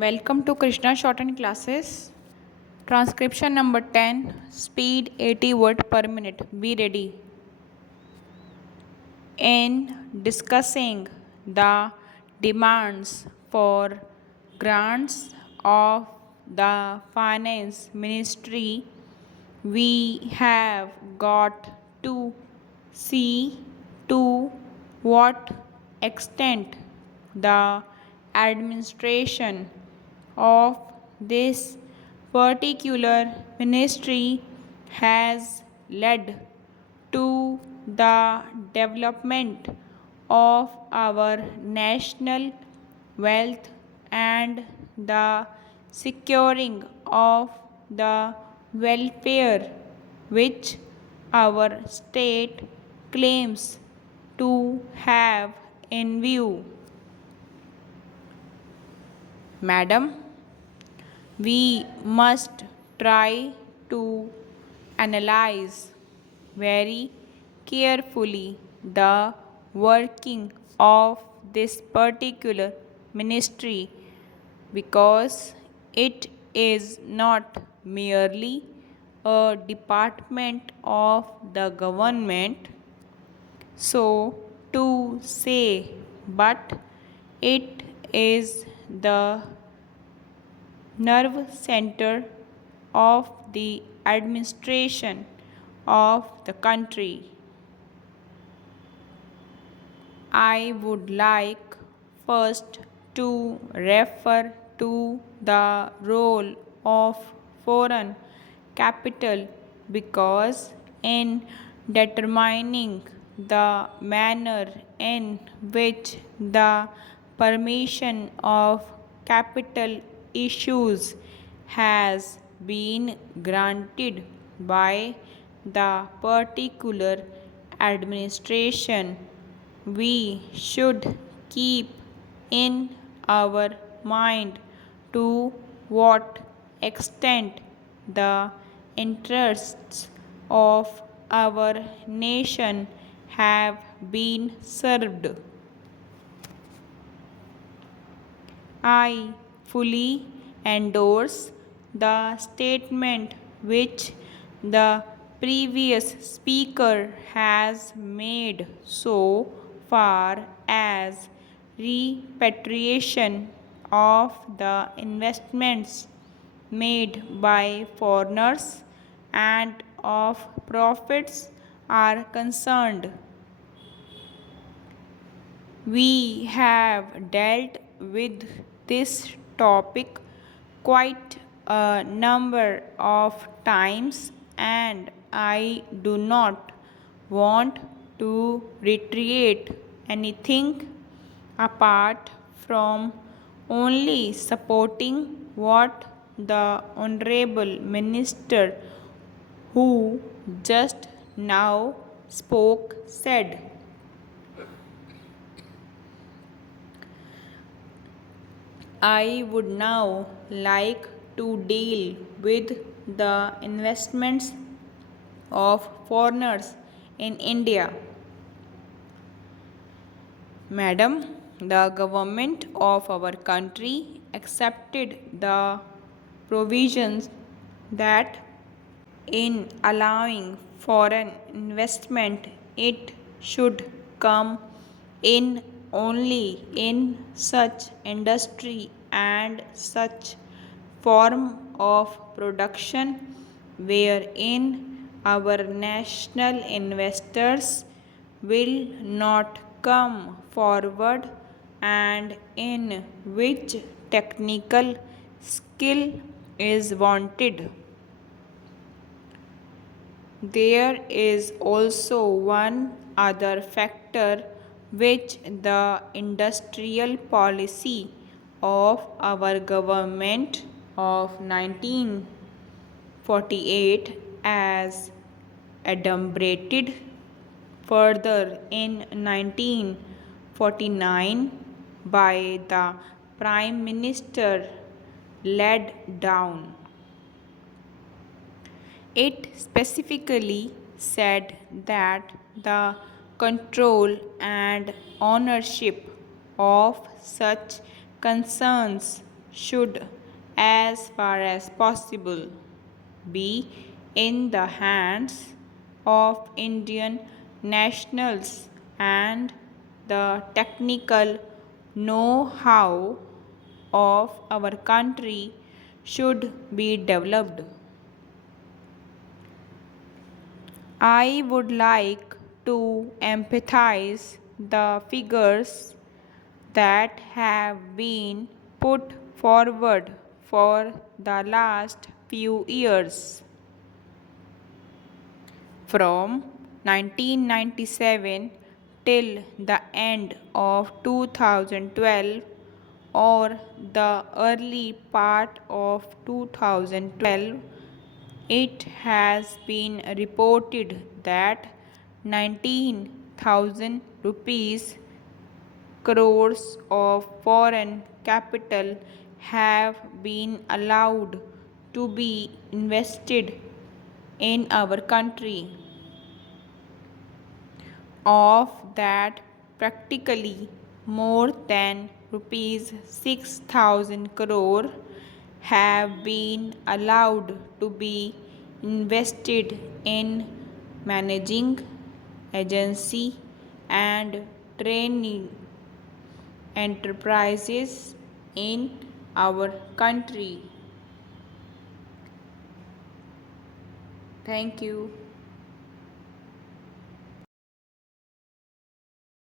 Welcome to Krishna Shortened Classes. Transcription number 10. Speed 80 word per minute. Be ready. In discussing the demands for grants of the Finance Ministry, we have got to see to what extent the administration of this particular ministry has led to the development of our national wealth and the securing of the welfare which our state claims to have in view. Madam, we must try to analyze very carefully the working of this particular ministry because it is not merely a department of the government, so to say, but it is the nerve center of the administration of the country. I would like first to refer to the role of foreign capital because in determining the manner in which the permission of capital issues has been granted by the particular administration, we should keep in our mind to what extent the interests of our nation have been served. I fully endorse the statement which the previous speaker has made so far as repatriation of the investments made by foreigners and of profits are concerned. We have dealt with this topic quite a number of times, and I do not want to reiterate anything apart from only supporting what the Honorable Minister who just now spoke said. I would now like to deal with the investments of foreigners in India. Madam, the government of our country accepted the provisions that in allowing foreign investment it should come in only in such industry and such form of production wherein our national investors will not come forward and in which technical skill is wanted. There is also one other factor which the industrial policy of our government of 1948 as adumbrated further in 1949 by the Prime Minister laid down. It specifically said that the control and ownership of such concerns should, as far as possible, be in the hands of Indian nationals, and the technical know-how of our country should be developed. I would like to empathize the figures that have been put forward for the last few years. From 1997 till the end of 2012 or the early part of 2012, it has been reported that 19,000 rupees crores of foreign capital have been allowed to be invested in our country. Of that, practically more than rupees 6,000 crore have been allowed to be invested in managing agency and training enterprises in our country. Thank you.